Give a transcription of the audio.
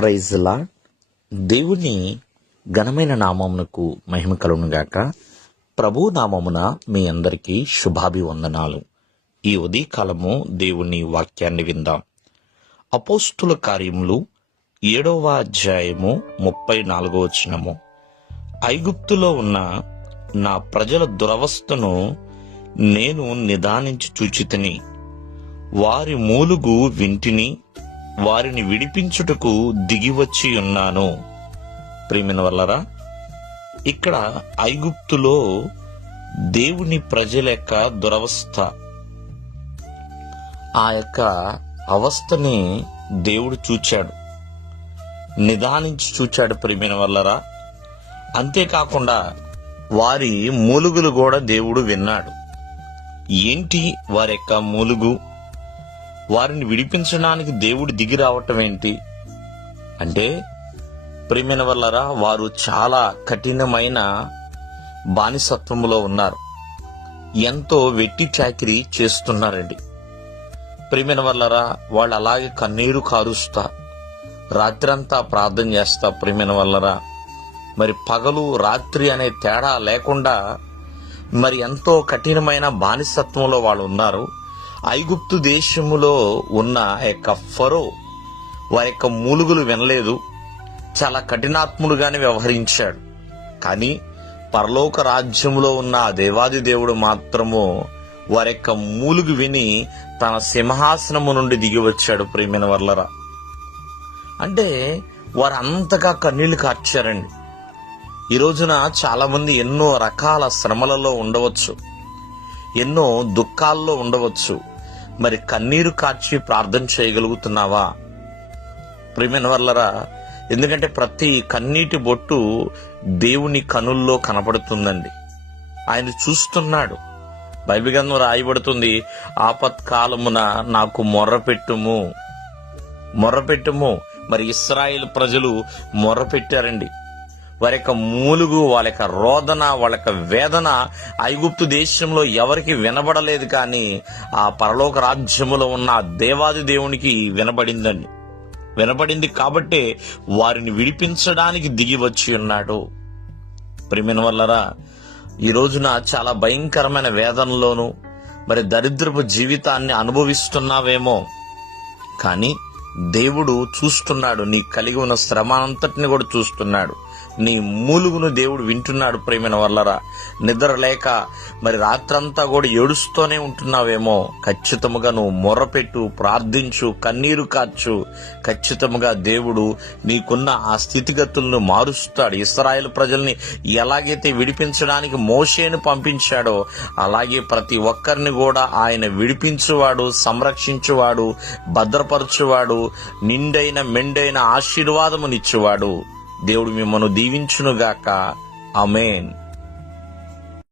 Praise lord. దేవుని ఘనమైన నామమునకు మహిమ కలుగునుగాక. ప్రభు నామమున మీ అందరికీ శుభాభివందనాలు. ఈ ఉదయకాలము దేవుని వాక్యాన్ని విందాం. అపోస్తుల కార్యములు 7వ అధ్యాయము 34వ వచనము. ఐగుప్తులో ఉన్న నా ప్రజల దురవస్థను నేను నిదానించి చూచితిని, వారి మూలుగు వింటిని, వారిని విడిపించుటకు దిగివచ్చి ఉన్నాను. ప్రియమైన వల్లరా, ఇక్కడ ఐగుప్తులో దేవుని ప్రజల యొక్క దురవస్థ, ఆ యొక్క అవస్థని దేవుడు చూచాడు, నిదానించి చూచాడు. ప్రియమైన వల్లరా, అంతేకాకుండా వారి మూలుగులు కూడా దేవుడు విన్నాడు. ఏంటి వారి యొక్క మూలుగు? వారిని విడిపించడానికి దేవుడు దిగి రావటం ఏంటి అంటే, ప్రియమైన వల్లరా, వారు చాలా కఠినమైన బానిసత్వములో ఉన్నారు. ఎంతో వెట్టి చాకిరీ చేస్తున్నారండి. ప్రియమైన వల్లరా, వాళ్ళు అలాగే కన్నీరు కారుస్తా రాత్రంతా ప్రార్థన చేస్తా. ప్రియమైన వల్లరా, మరి పగలు రాత్రి అనే తేడా లేకుండా మరి ఎంతో కఠినమైన బానిసత్వంలో వాళ్ళు ఉన్నారు. ఐగుప్తు దేశములో ఉన్న యొక్క ఫరో వారి యొక్క మూలుగులు వినలేదు, చాలా కఠినాత్ముడుగానే వ్యవహరించాడు. కానీ పరలోక రాజ్యములో ఉన్న ఆ దేవాది దేవుడు మాత్రము వారి యొక్క మూలుగు విని తన సింహాసనము నుండి దిగి వచ్చాడు. ప్రియమైన వర్లరా, అంటే వారు అంతగా కన్నీళ్లు కార్చారండి. ఈ రోజున చాలా మంది ఎన్నో రకాల శ్రమలలో ఉండవచ్చు, ఎన్నో దుఃఖాల్లో ఉండవచ్చు. మరి కన్నీరు కార్చి ప్రార్థన చేయగలుగుతున్నావా? ప్రియమైన వల్లరా, ఎందుకంటే ప్రతి కన్నీటి బొట్టు దేవుని కనుల్లో కనపడుతుందండి. ఆయన చూస్తున్నాడు. బైబిల్ గ్రంథం రాయబడుతుంది, ఆపత్కాలమున నాకు మొర్రపెట్టుము. మరి ఇశ్రాయేలు ప్రజలు మొర్రపెట్టారండి. వారి యొక్క మూలుగు, వాళ్ళ యొక్క రోదన, వాళ్ళ యొక్క వేదన ఐగుప్తు దేశంలో ఎవరికి వినబడలేదు. కానీ ఆ పరలోక రాజ్యములో ఉన్న ఆ దేవాది దేవునికి వినబడింది కాబట్టే వారిని విడిపించడానికి దిగి వచ్చి ఉన్నాడు. ప్రియమైన వల్లరా, ఈ రోజున చాలా భయంకరమైన వేదనలోను మరి దరిద్రపు జీవితాన్ని అనుభవిస్తున్నావేమో, కానీ దేవుడు చూస్తున్నాడు. నీ కలిగి ఉన్న శ్రమ అంతటిని కూడా చూస్తున్నాడు. నీ మూలుగును దేవుడు వింటున్నాడు. ప్రియమైన వల్లరా, నిద్ర లేక మరి రాత్రంతా కూడా ఏడుస్తూనే ఉంటున్నావేమో, ఖచ్చితముగా నువ్వు మొర్రపెట్టు, ప్రార్థించు, కన్నీరు కార్చు. ఖచ్చితముగా దేవుడు నీకున్న ఆ స్థితిగతులను మారుస్తాడు. ఇశ్రాయేలు ప్రజల్ని ఎలాగైతే విడిపించడానికి మోషేను పంపించాడో, అలాగే ప్రతి ఒక్కరిని కూడా ఆయన విడిపించువాడు, సంరక్షించువాడు, భద్రపరచువాడు, నిండైన మెండైన ఆశీర్వాదమునిచ్చువాడు. దేవుడు మిమ్మల్ని దీవించునుగాక. ఆమేన్.